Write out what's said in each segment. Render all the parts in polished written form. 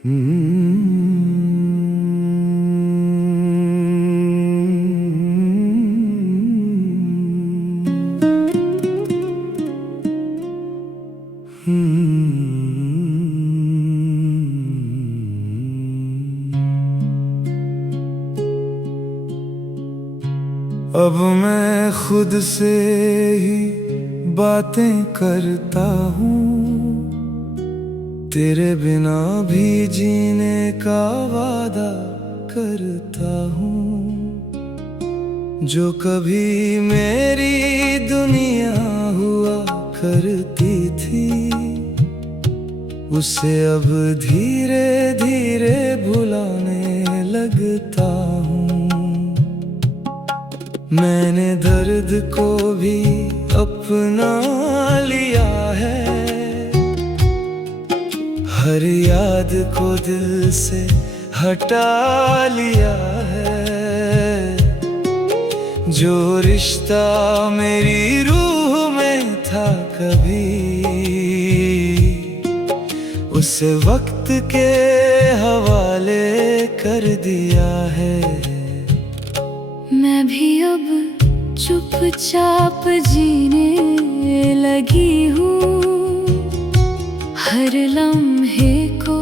अब मैं खुद से ही बातें करता हूँ, तेरे बिना भी जीने का वादा करता हूँ। जो कभी मेरी दुनिया हुआ करती थी, उसे अब धीरे धीरे भुलाने लगता हूँ। मैंने दर्द को भी अपना लिया है, हर याद को दिल से हटा लिया है। जो रिश्ता मेरी रूह में था कभी, उसे वक्त के हवाले कर दिया है। मैं भी अब चुपचाप जीने लगी हूँ, हर लम्हे को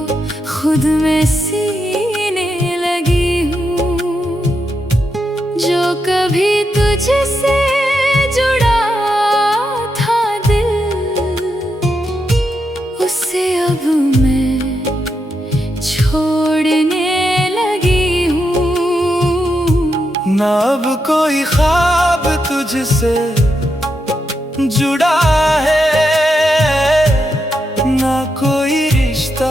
खुद में सीने लगी हूँ। जो कभी तुझसे जुड़ा था दिल, उसे अब मैं छोड़ने ना अब कोई ख्वाब तुझसे जुड़ा है, ना कोई रिश्ता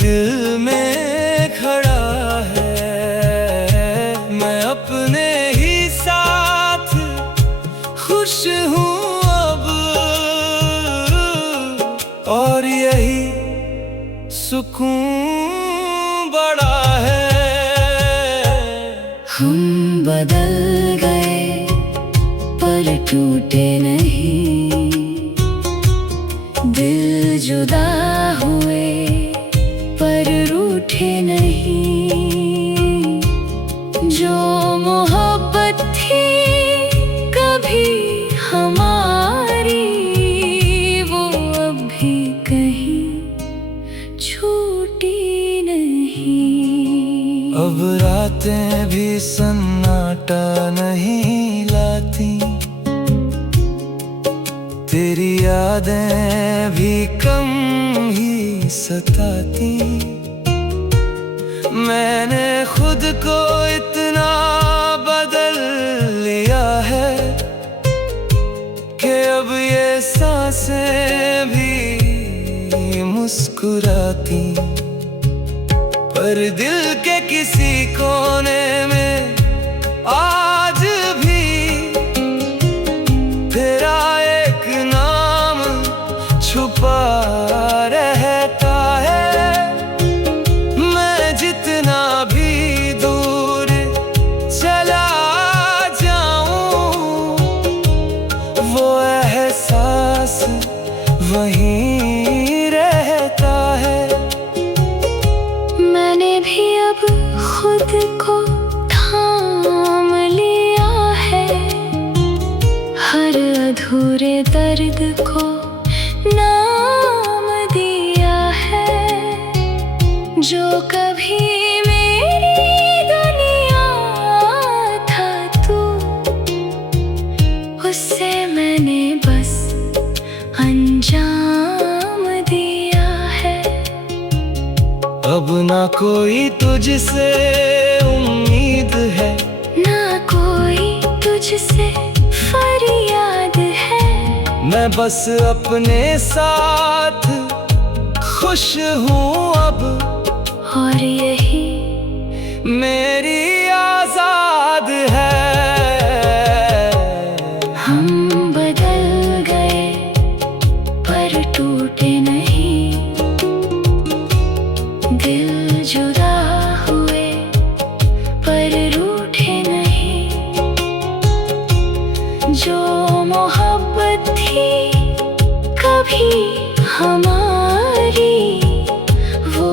दिल में खड़ा है। मैं अपने ही साथ खुश हूँ अब, और यही सुकून बड़ा है। हम बदल गए पर टूटे नहीं, दिल जुदा हुए पर रूठे नहीं। जो मोहब्बत थी कभी हमारी, वो अब भी कहीं छूटी नहीं। अब रातें भी सन्नाटा नहीं लाती, तेरी यादें भी कम ही सताती। मैंने खुद को इतना बदल लिया है कि अब ये सांसें भी मुस्कुराती। पर दिल के किसी कोने में आज भी तेरा एक नाम छुपा रहता है। मैं जितना भी दूर चला जाऊं, वो एहसास वहीं रहता है। मैंने भी अब खुद को थाम लिया है, हर अधूरे दर्द को नाम दिया है। जो कभी मेरी दुनिया था तू, उससे मैंने बस अंजाम दिया है। अब ना कोई तुझसे उम्मीद है, ना कोई तुझसे फरियाद है। मैं बस अपने साथ खुश हूँ अब, और यही मेरी आजाद है। हम बदल गए पर टूटे नहीं, दिल जुदा हुए पर रूठे नहीं। जो मोहब्बत थी कभी हमारी, वो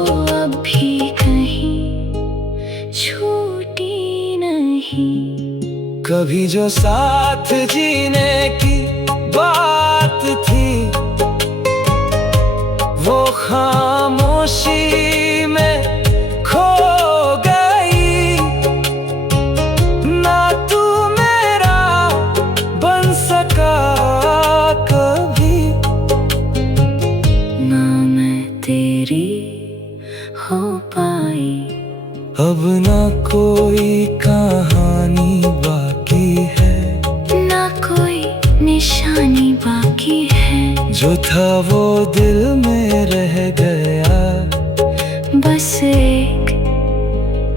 कभी जो साथ जीने की बात थी, वो खामोशी में खो गई। ना तू मेरा बन सका कभी, ना मैं तेरी हो पाई। अब ना कोई कहानी बाकी है, ना कोई निशानी बाकी है। जो था वो दिल में रह गया, बस एक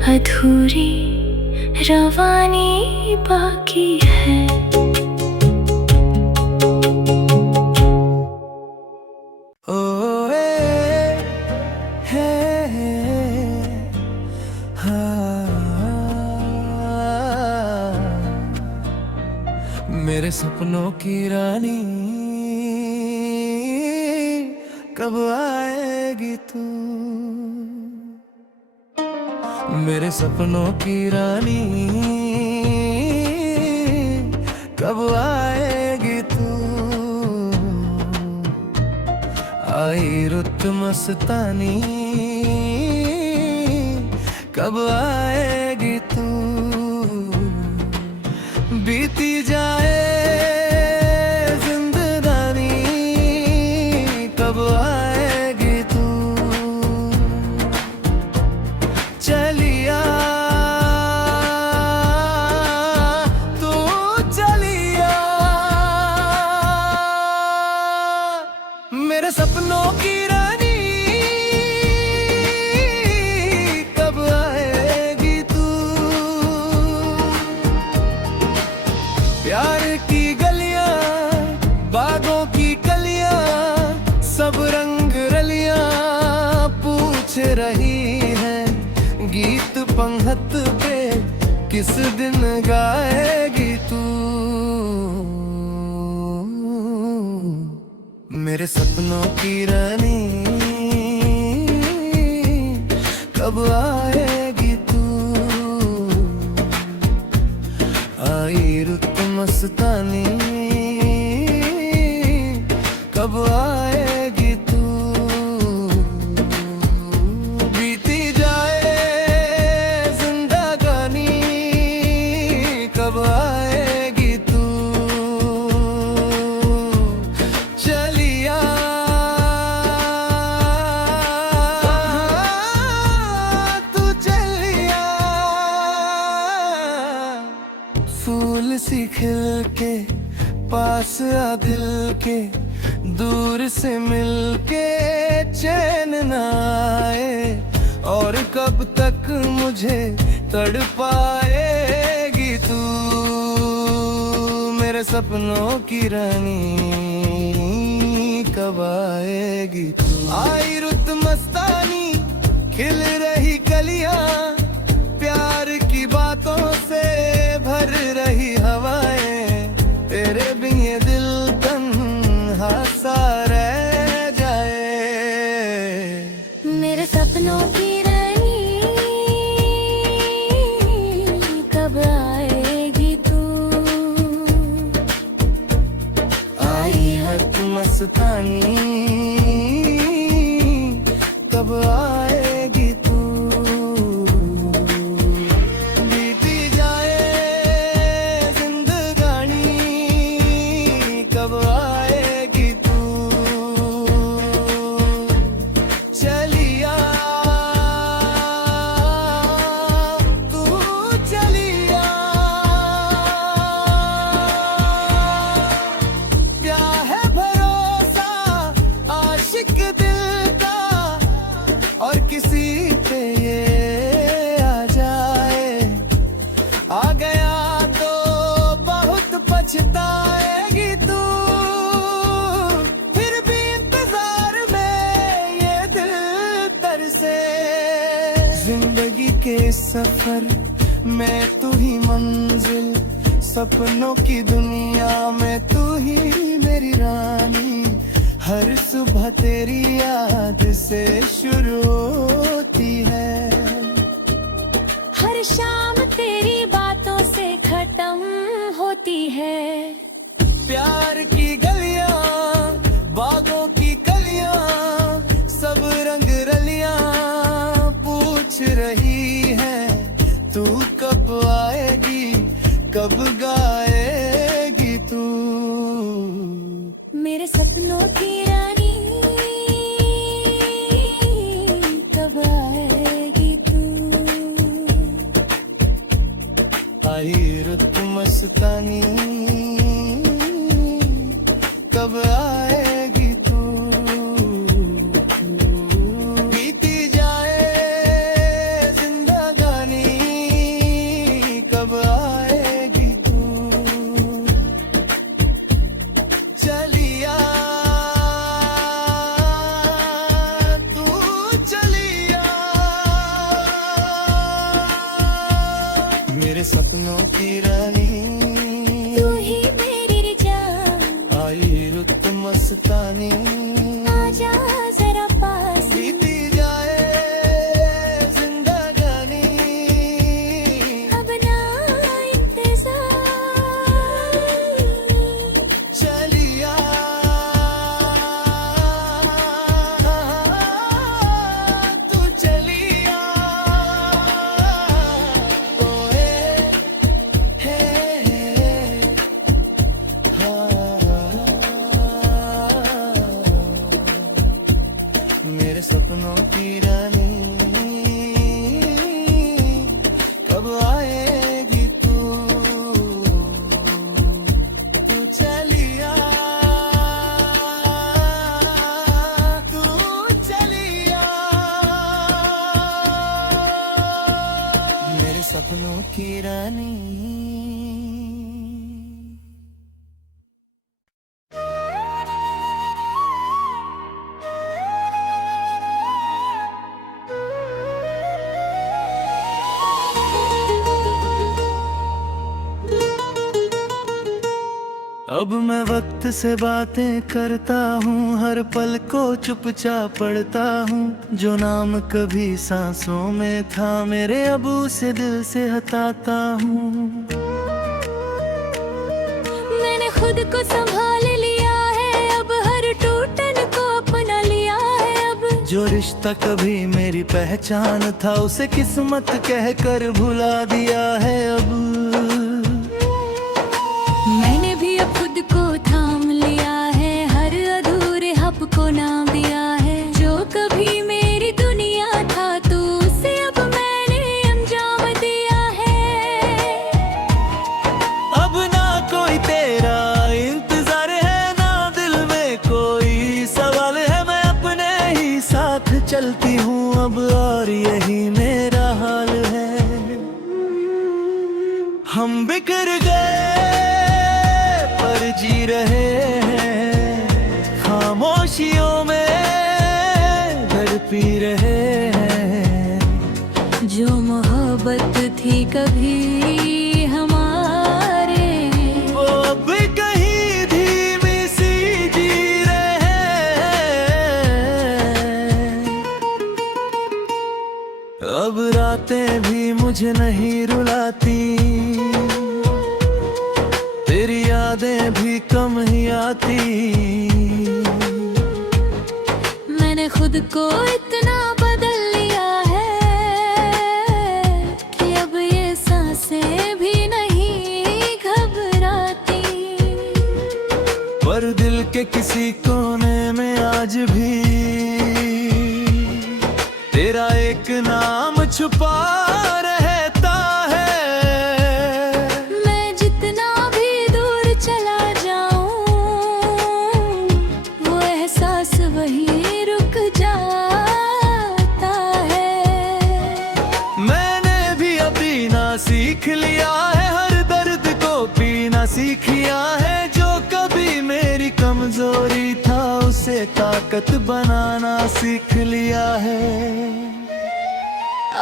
अधूरी रवानी बाकी है। ओ मेरे सपनों की रानी, कब आएगी तू? मेरे सपनों की रानी, कब आएगी तू? आई रुत मस्तानी, कब आएगी तू? बीती जाए जिंदगानी, कब आएगी तू? चलिया तू चलिया, मेरे सपनों की रानी, कब आएगी तू? प्यार की गलियां, बागों की कलियां, सब रंग रलियां पूछ रही हैं। गीत पंखत पे किस दिन गाएगी तू? मेरे सपनों की रानी, कब आएगी तू? आई रुत मस्तानी, कब आएगी तू? बीती जाए जिंदगानी, कब आएगी तू? चलिया तू चलिया, फूल सी खिल के पास आ दिल के, दूर से मिलके चैन न आए। और कब तक मुझे तड़पाएगी तू? मेरे सपनों की रानी, कब आएगी तू? आई रुत मस्तानी, खिल रही कलियां, प्यार की बातों से भर रही हवाएं। तेरे बिन ये दिल तन्हा सा रह जाए। मेरे सपनों की रानी, कब आएगी तू? आई हक मस्तानी, कब आएगी तू? बीती जाए जिंदगानी, कब आएगी तू? चलिया तू चलिया, क्या है भरोसा आशिक दिल का, और किसी पे ये आ जाए। आ गया तो बहुत पछताएगी तू, फिर भी इंतजार में ये दिल तरसे। जिंदगी के सफर में तू ही मंजिल, सपनों की दुनिया में तू ही मेरी रानी। हर सुबह तेरी याद से शुरू होती है, हर शाम तेरी बातों से खत्म मस्तानी कब आएगी तू, बीती जाए जिंदगानी कब आएगी तू, चलिया तू चलिया मेरे सपनों की रानी, तू ही मेरी जान, आई रुत मस्तानी आजा जरा पास, बीती जाए जिंदगानी अब ना इंतजार, चलिया तू चलिया ओए हे मेरे सपनों की रानी कब आएगी तू, तू चलिया तू चलिया मेरे सपनों की रानी। अब मैं वक्त से बातें करता हूँ, हर पल को चुपचाप पढ़ता हूँ, जो नाम कभी सांसों में था मेरे अब उसे दिल से हटाता हूँ। मैंने खुद को संभाल लिया है, अब हर टूटन को अपना लिया है, अब जो रिश्ता कभी मेरी पहचान था उसे किस्मत कहकर भुला दिया है अब। मैंने भी अब खुद को थाम लिया है, हर अधूरे हब को नाम दिया है, जो कभी मेरी दुनिया था तो उसे अब मैंने अंजाम दिया है। अब ना कोई तेरा इंतजार है, ना दिल में कोई सवाल है, मैं अपने ही साथ चलती हूँ अब और यही मेरा हाल है। हम बिखर गए पर जी रहे हैं, खामोशियों में दर्द पी रहे हैं, जो मोहब्बत थी कभी हमारे, वो अब कहीं धीमी सी जी रहे हैं। अब रातें भी मुझे नहीं रुलाती, तेरी यादें भी कम ही आती, मैंने खुद को इतना बदल लिया है कि अब ये सांसें भी नहीं घबराती। पर दिल के किसी कोने में आज भी तेरा एक नाम छुपा रहता है। मैं जितना भी दूर चला जाऊं, वो एहसास वहीं रुक जाता है। मैंने भी अब पीना सीख लिया है, हर दर्द को पीना सीख लिया है, जो कभी मेरी कमजोरी था उसे ताकत बनाना सीख लिया है।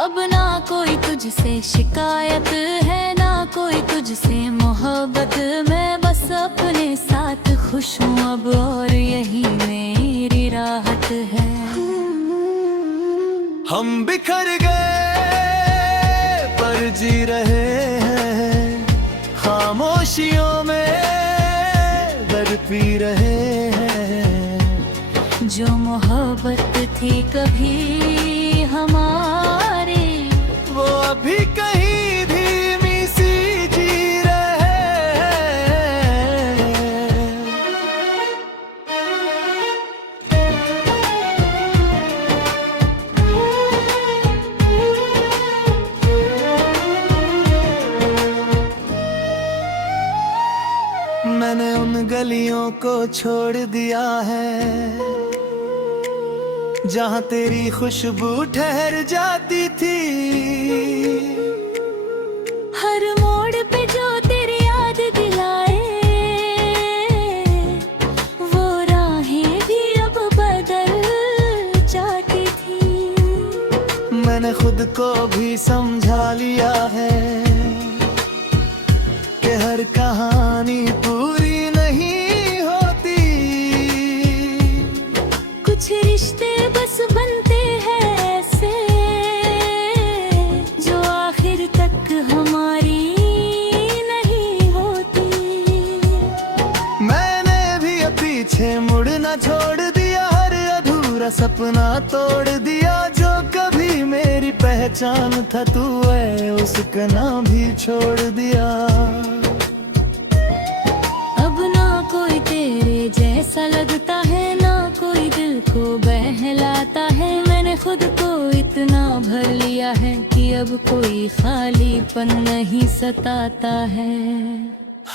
अब ना कोई तुझसे शिकायत है, ना कोई तुझसे मोहब्बत, मैं बस अपने साथ खुश हूँ अब और यही मेरी राहत है। हम बिखर गए पर जी रहे हैं, खामोशियों में दर्द पी रहे हैं, जो मोहब्बत थी कभी हमारी, वो अभी कहीं धीमी सी जी रहे हैं। को छोड़ दिया है, जहाँ तेरी खुशबू ठहर जाती थी। हर मोड़ पे जो तेरी याद दिलाए, वो राहें भी अब बदल जाती थी। मैंने खुद को भी समझा लिया है कि हर कहानी पूरी नहीं होती। कुछ रिश्ते बस बनते हैं ऐसे, जो आखिर तक हमारी नहीं होती। मैंने भी अब पीछे मुड़ना छोड़ दिया, हर अधूरा सपना तोड़ दिया। जो कभी मेरी पहचान था तू है, उसका नाम भी छोड़ दिया। अब ना कोई तेरे जैसा लगता है, ना कोई दिल को बहलाता है। मैंने खुद को इतना भर लिया है कि अब कोई खालीपन नहीं सताता है।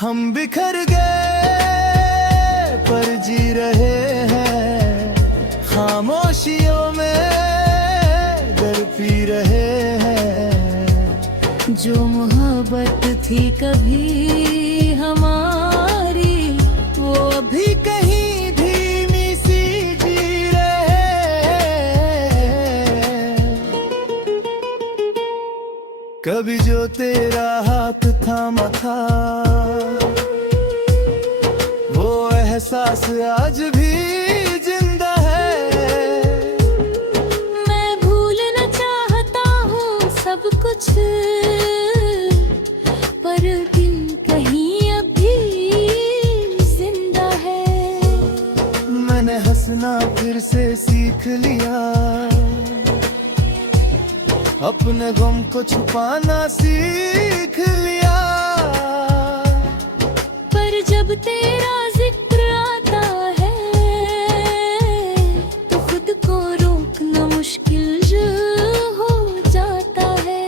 हम बिखर गए पर जी रहे हैं, खामोशियों में दर पी रहे हैं। जो मोहब्बत थी कभी हमारी, वो अभी कहीं धीमी सी जी रहे हैं। कभी जो तेरा हाथ थामा था, वो एहसास आज भी जिंदा है। मैं भूलना चाहता हूँ सब कुछ, पर दिल कहीं अभी जिंदा है। मैंने हंसना फिर से सीख लिया, अपने गम को छुपाना सीख लिया। पर जब तेरा जिक्र आता है, तो खुद को रोकना मुश्किल हो जाता है।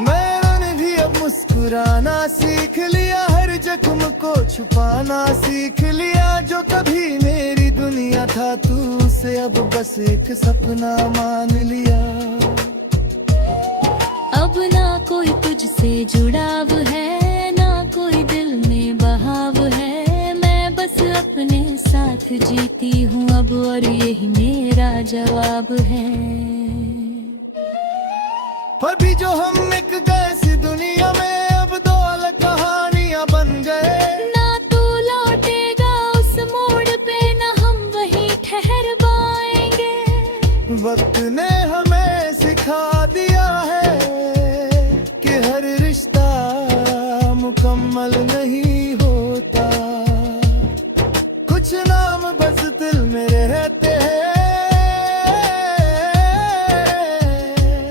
मैंने भी अब मुस्कुराना सीख लिया, हर जख्म को छुपाना सीख लिया। जो कभी मेरी दुनिया था तू उसे अब बस एक सपना मान लिया। अब ना कोई तुझसे जुड़ाव है, ना कोई दिल में बहाव है। मैं बस अपने साथ जीती हूँ अब, और यही मेरा जवाब है। अभी जो हम एक गैसी दुनिया में, अब दो अलग कहानियां बन गए। ना तू लौटेगा उस मोड़ पे, ना हम वहीं ठहर पाएंगे। वक्त ने हमें सिखा दिया है कि हर रिश्ता मुकम्मल नहीं होता। कुछ नाम बस दिल में रहते हैं,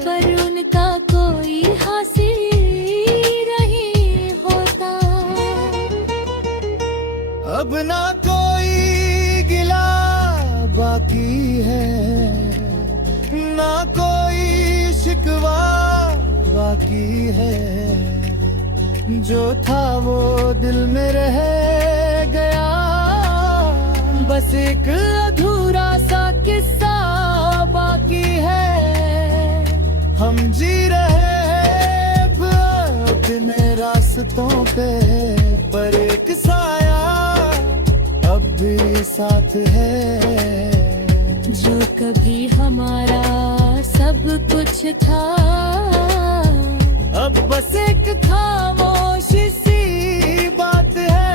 पर उनका कोई हासिल नहीं होता। अब ना कोई गिला बाकी है, ना कोई शिकवा बाकी है। जो था वो दिल में रह गया, बस एक अधूरा सा किस्सा बाकी है। हम जी रहे हैं अपने रास्तों पे, पर एक साया अब भी साथ है। जो कभी हमारा सब कुछ था, अब बस एक खामोश सी बात है।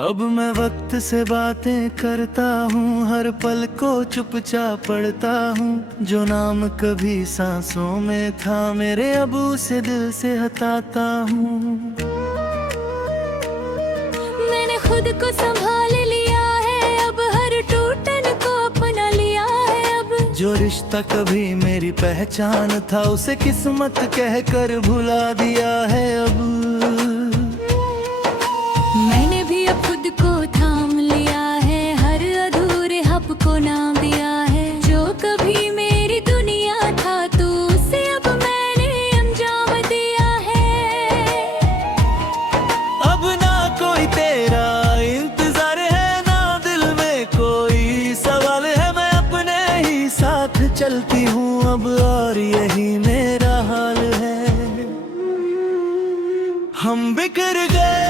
अब मैं वक्त से बातें करता हूँ, हर पल को चुपचाप पढ़ता हूँ। जो नाम कभी सांसों में था मेरे, अब उसे दिल से हटाता हूँ। मैंने खुद को संभाल लिया है, अब हर टूटन को अपना लिया है। अब जो रिश्ता कभी मेरी पहचान था, उसे किस्मत कहकर भुला दिया है। अब चलती हूँ अब और यही मेरा हाल है। हम बिखर गए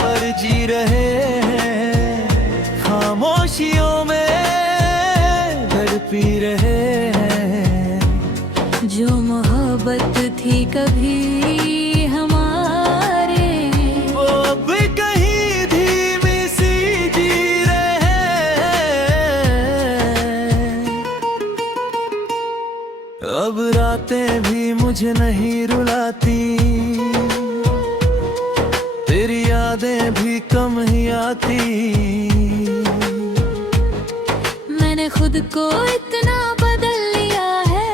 पर जी रहे हैं, खामोशियों में तड़पी रहे हैं। जो मोहब्बत थी कभी हमारे, वो अब कहीं धीमी सी जी रहे हैं। अब रातें भी मुझे नहीं रुलाती, तेरी यादें भी कम ही आती। मैंने खुद को इतना बदल लिया है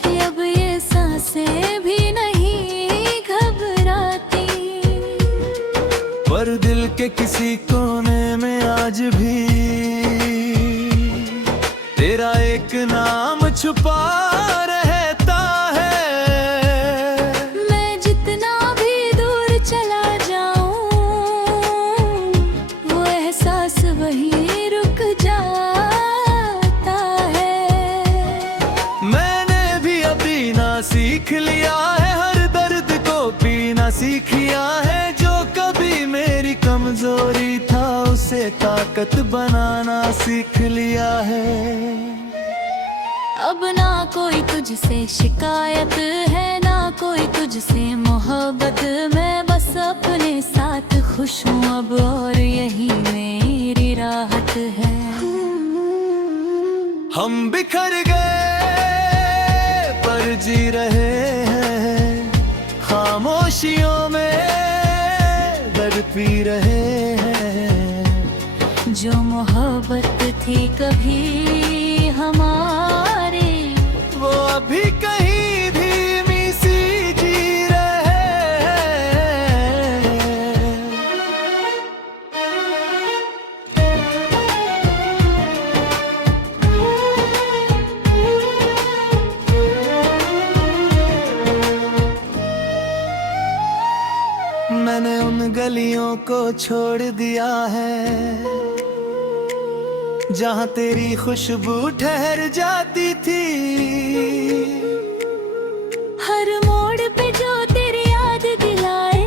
कि अब ये सांसें भी नहीं घबराती। पर दिल के किसी कोने में आज भी तेरा एक नाम छुपा रहता है। मैं जितना भी दूर चला जाऊं, वो एहसास वहीं रुक जाता है। मैंने भी अब जीना सीख लिया है, हर दर्द को पीना सीख लिया है। जो कभी मेरी कमजोरी था उसे ताकत बनाना सीख लिया है। अब ना कोई तुझसे शिकायत है, ना कोई तुझसे मोहब्बत। मैं बस अपने साथ खुश हूँ अब और यही मेरी राहत है। हम बिखर गए पर जी रहे हैं, खामोशियों में दर्द पी रहे हैं। जो मोहब्बत थी कभी हमारी, वो अभी कहीं धीमी सी जी रहे हैं। मैंने उन गलियों को छोड़ दिया है जहाँ तेरी खुशबू ठहर जाती थी। हर मोड़ पे जो तेरी याद दिलाए,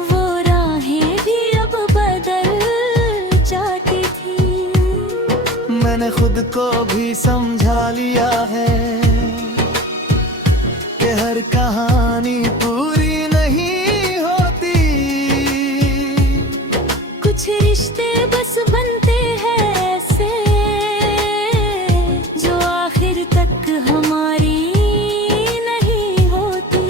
वो राहें भी अब बदल जाती थी। मैंने खुद को भी समझा लिया है कि हर कहानी पूरी नहीं होती। कुछ रिश्ते बस बनते हैं ऐसे, जो आखिर तक हमारी नहीं होती।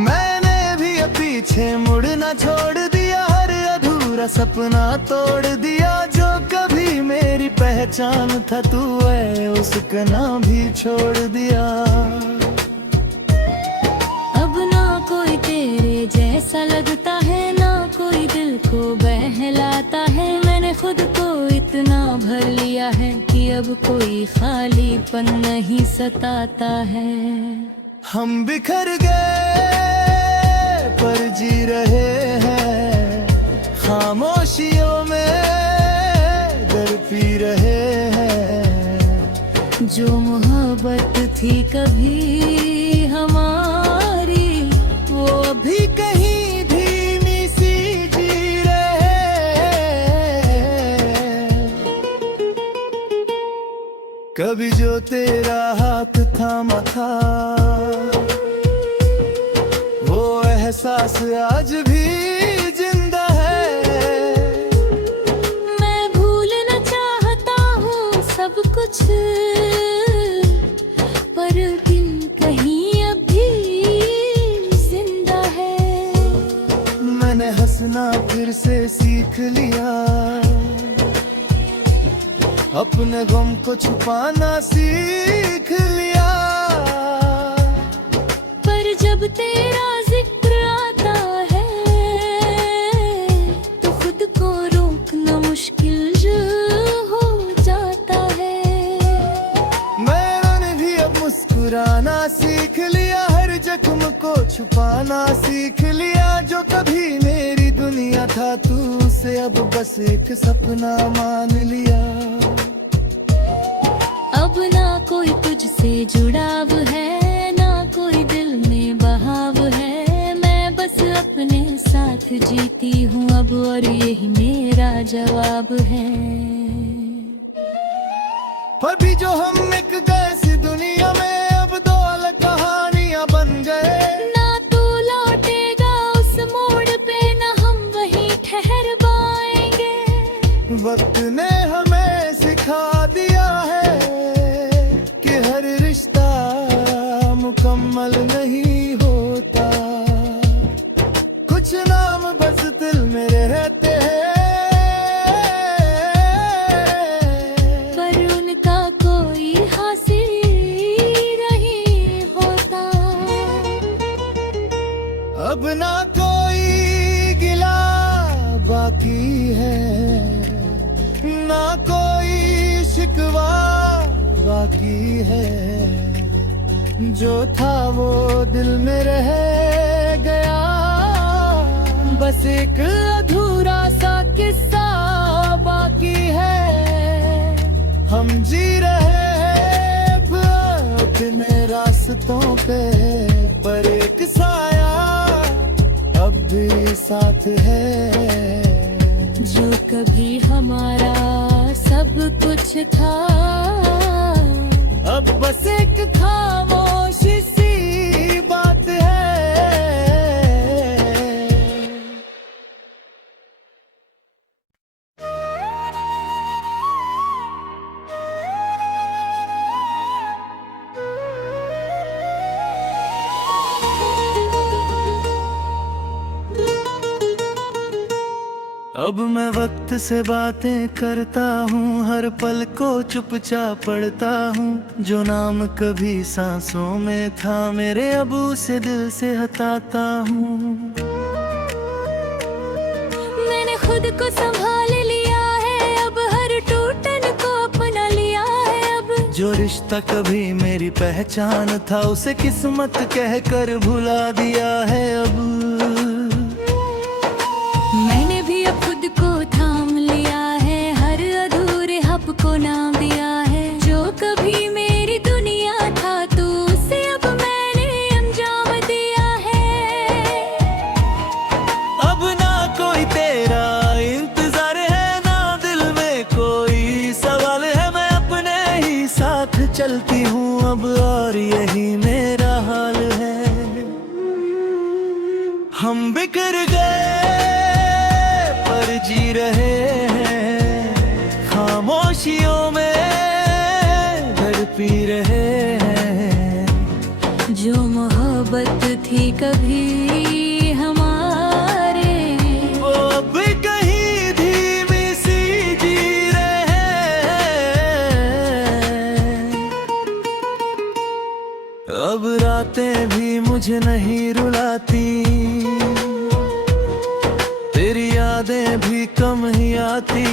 मैंने भी अब पीछे मुड़ना छोड़ दिया, हर अधूरा सपना तोड़ दिया। जो कभी मेरी पहचान था तू है, उसका नाम भी छोड़ दिया। अब ना कोई तेरे जैसा लगता है, ना कोई दिल को बहलाता है। मैंने खुद को इतना भर लिया है कि अब कोई खालीपन नहीं सताता है। हम बिखर गए पर जी रहे हैं, खामोशियों में दर्द पी रहे हैं। जो मोहब्बत थी कभी हमारी, वो अभी कहीं धीमी सी जी रहे हैं। कभी जो तेरा हाथ थामा था, वो एहसास आज भी जिंदा है। मैं भूलना चाहता हूँ सब कुछ, पर दिल कहीं अभी जिंदा है। मैंने हंसना फिर से सीख लिया, अपने गम को छुपाना सीख लिया। पर जब तेरा जिक्र आता है, तो खुद को रोकना मुश्किल हो जाता है। मैंने भी अब मुस्कुराना सीख लिया, हर जख्म को छुपाना सीख लिया। जो कभी मेरी दुनिया था तू उसे अब बस एक सपना मान लिया। अब ना कोई तुझसे जुड़ाव है, ना कोई दिल में बहाव है। मैं बस अपने साथ जीती हूँ अब, और यही मेरा जवाब है। अभी जो हम एक गैसी दुनिया में, अब दो अलग कहानियां बन गए। ना तू लौटेगा उस मोड़ पे, ना हम वहीं ठहर पाएंगे। वक्त ने हमें सिखा दिया है कि हर रिश्ता मुकम्मल नहीं होता। कुछ नाम बस दिल में रहते हैं, कोई हासिल नहीं होता। अब ना कोई गिला बाकी है, ना कोई शिकवा बाकी है। जो था वो दिल में रह गया, बस एक अधूरा सा किस्सा बाकी है। हम जी रहे हैं अपने रास्तों पे, पर एक साया अब भी साथ है। जो कभी हमारा सब कुछ था, अब बस एक खामोशी सी बात है। अब मैं वक्त से बातें करता हूँ, हर पल को चुपचाप पढ़ता हूँ। जो नाम कभी सांसों में था मेरे, अब उसे दिल से हटाता हूँ। मैंने खुद को संभाल लिया है, अब हर टूटन को अपना लिया है। अब जो रिश्ता कभी मेरी पहचान था, उसे किस्मत कहकर भुला दिया है। अब मैंने भी अब खुद को थाम लिया है, हर अधूरे हब को नाम दिया है। जो कभी मेरी दुनिया था, तो उसे अब मैंने अंजाम दिया है। अब ना कोई तेरा इंतजार है, ना दिल में कोई सवाल है। मैं अपने ही साथ चलती हूँ अब, और यही मेरा हाल है। हम बिखर गए पर जी रहे हैं, खामोशियों में घर पी रहे हैं। जो मोहब्बत थी कभी हमारे, वो अब कहीं धीमी सी जी रहे हैं। अब रातें भी मुझे नहीं रुलाती, तेरी यादें भी कम ही आती।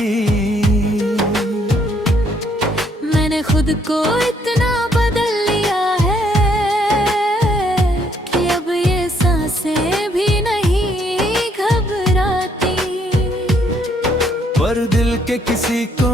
मैंने खुद को इतना बदल लिया है कि अब ये सांसें भी नहीं घबराती। पर दिल के किसी को